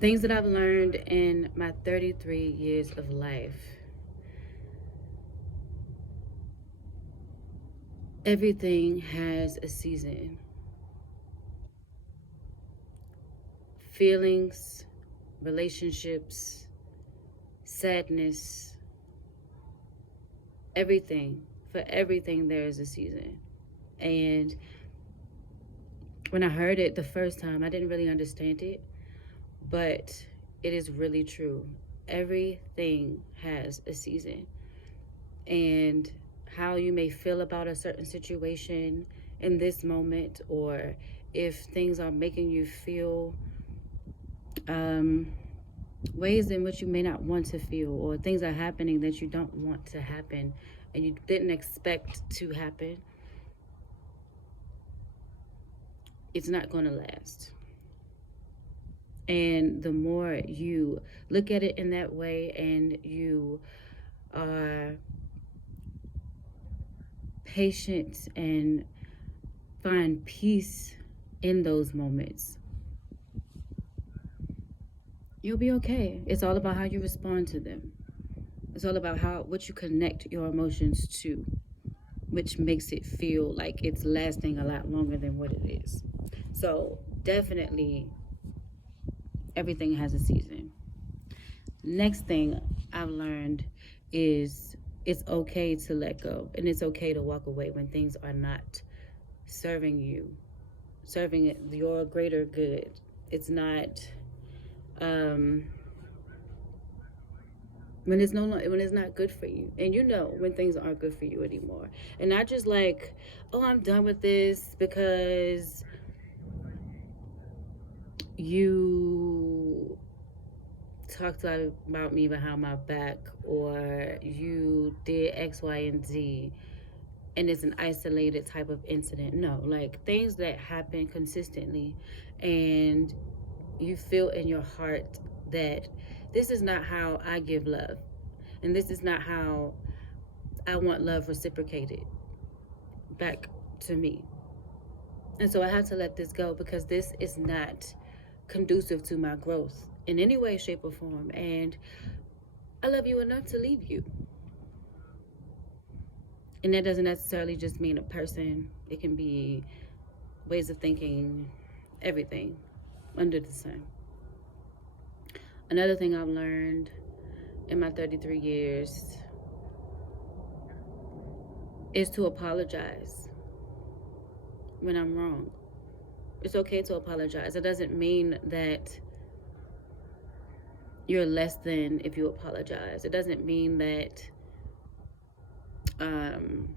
Things that I've learned in my 33 years of life. Everything has a season. Feelings, relationships, sadness, everything. For everything, there is a season. And when I heard it the first time, I didn't really understand it, but it is really true. Everything has a season. And how you may feel about a certain situation in this moment, or if things are making you feel um, ways in which you may not want to feel, or things are happening that you don't want to happen and you didn't expect to happen, it's not going to last. And the more you look at it in that way and you are patient and find peace in those moments, you'll be okay. It's all about how you respond to them. It's all about how what you connect your emotions to, which makes it feel like it's lasting a lot longer than what it is. So definitely everything has a season. Next thing I've learned is it's okay to let go, and it's okay to walk away when things are not serving you, serving your greater good. It's not um, when it's not good for you, and you know when things aren't good for you anymore, and not just like, oh, I'm done with this because you talked about me behind my back, or you did X, Y, and Z, and it's an isolated type of incident. No, like things that happen consistently, and you feel in your heart that this is not how I give love, and this is not how I want love reciprocated back to me. And so I had to let this go because this is not conducive to my growth in any way, shape, or form. And I love you enough to leave you. And that doesn't necessarily just mean a person, it can be ways of thinking, everything under the sun. Another thing I've learned in my 33 years is to apologize when I'm wrong. It's okay to apologize. It doesn't mean that you're less than if you apologize. It doesn't mean that um,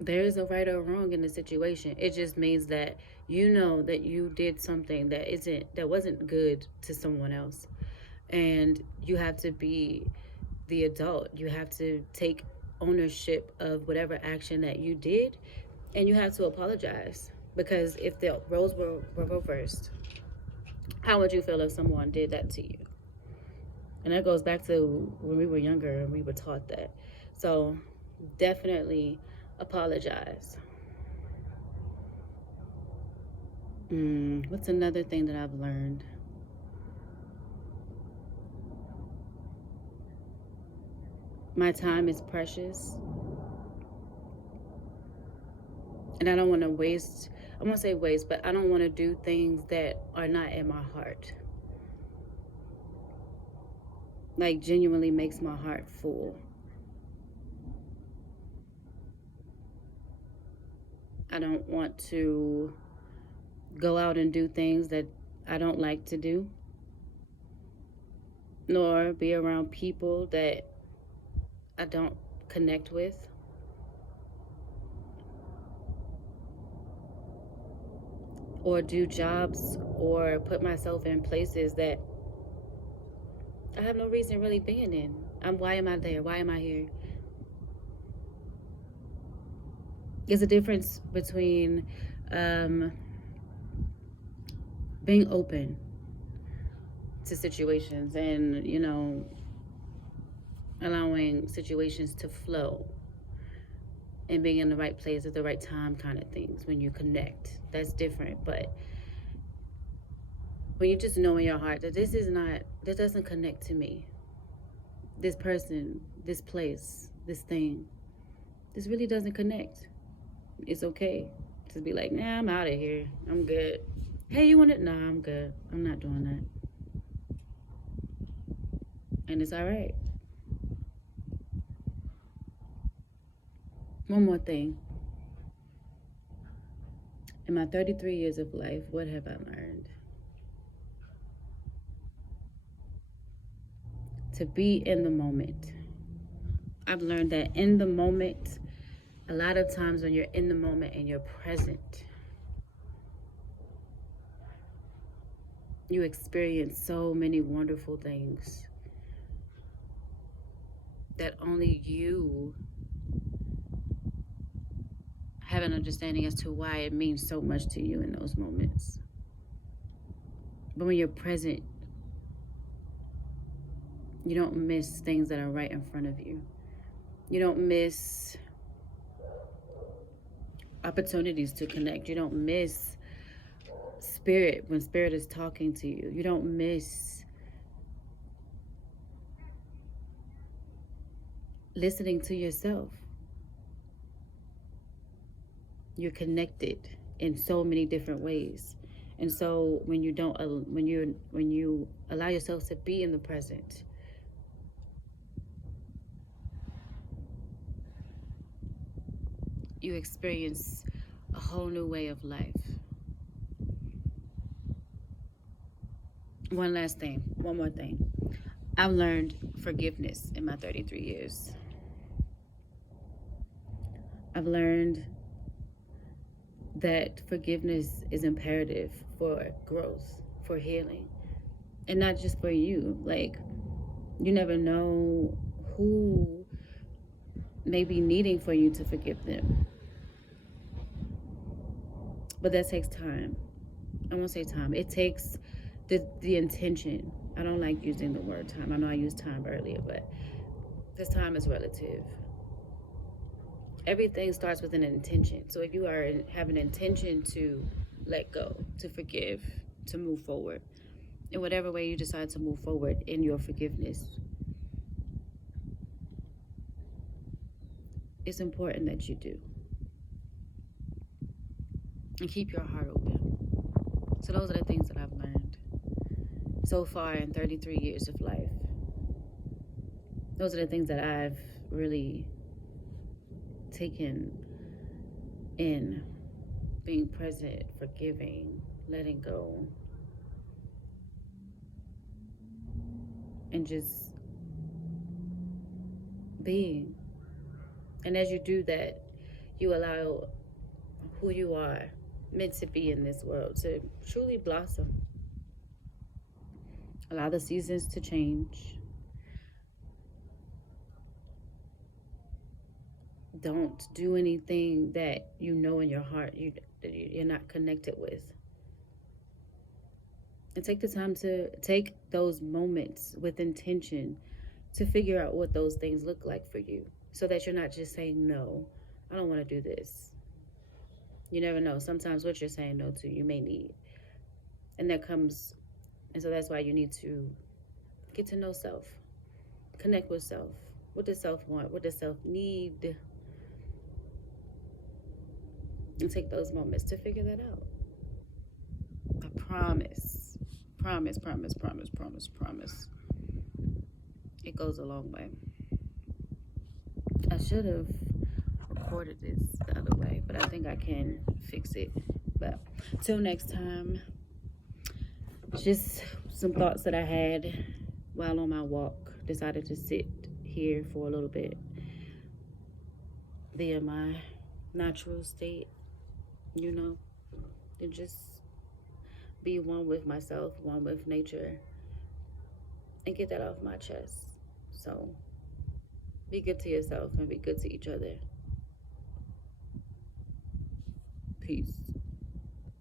there is a right or wrong in the situation. It just means that you know that you did something that wasn't good to someone else, and you have to be the adult. You have to take ownership of whatever action that you did, and you have to apologize. Because if the roles were reversed, how would you feel if someone did that to you? And that goes back to when we were younger and we were taught that. So definitely apologize. What's another thing that I've learned? My time is precious, and I don't want to waste. I won't say waste, but I don't want to do things that are not in my heart. Like genuinely makes my heart full. I don't want to go out and do things that I don't like to do, nor be around people that I don't connect with, or do jobs or put myself in places that I have no reason really being in. Why am I there? Why am I here? There's a difference between um, being open to situations and, allowing situations to flow, and being in the right place at the right time kind of things. When you connect, that's different. But when you just know in your heart that this doesn't connect to me, this person, this place, this thing, this really doesn't connect. It's okay to be like, nah, I'm out of here. I'm good. Hey, you want it? Nah, I'm good. I'm not doing that. And it's all right. One more thing. In my 33 years of life, what have I learned? To be in the moment. I've learned that in the moment, a lot of times when you're in the moment and you're present, you experience so many wonderful things that only you have an understanding as to why it means so much to you in those moments. But when you're present, you don't miss things that are right in front of you. You don't miss opportunities to connect. You don't miss spirit when spirit is talking to you. You don't miss listening to yourself. You're connected in so many different ways. And so when you allow yourself to be in the present, you experience a whole new way of life. One more thing. I've learned forgiveness in my 33 years. I've learned that forgiveness is imperative for growth, for healing, and not just for you. Like, you never know who may be needing for you to forgive them. But that takes time. I won't say time. It takes the intention. I don't like using the word time. I know I used time earlier, but this time is relative. Everything starts with an intention. So if you have an intention to let go, to forgive, to move forward, in whatever way you decide to move forward in your forgiveness, it's important that you do. And keep your heart open. So those are the things that I've learned so far in 33 years of life. Those are the things that I've really taken in: being present, forgiving, letting go, and just being. And as you do that, you allow who you are meant to be in this world to truly blossom. Allow the seasons to change. Don't do anything that you know in your heart you're not connected with. And take the time to take those moments with intention to figure out what those things look like for you, so that you're not just saying, no, I don't want to do this. You never know. Sometimes what you're saying no to, you may need. And so that's why you need to get to know self, connect with self. What does self want? What does self need? And take those moments to figure that out. I promise. Promise, promise, promise, promise, promise. It goes a long way. I should have recorded this the other way, but I think I can fix it. But till next time, just some thoughts that I had while on my walk. Decided to sit here for a little bit, be in my natural state, and just be one with myself, one with nature, and get that off my chest. So be good to yourself and be good to each other. Peace.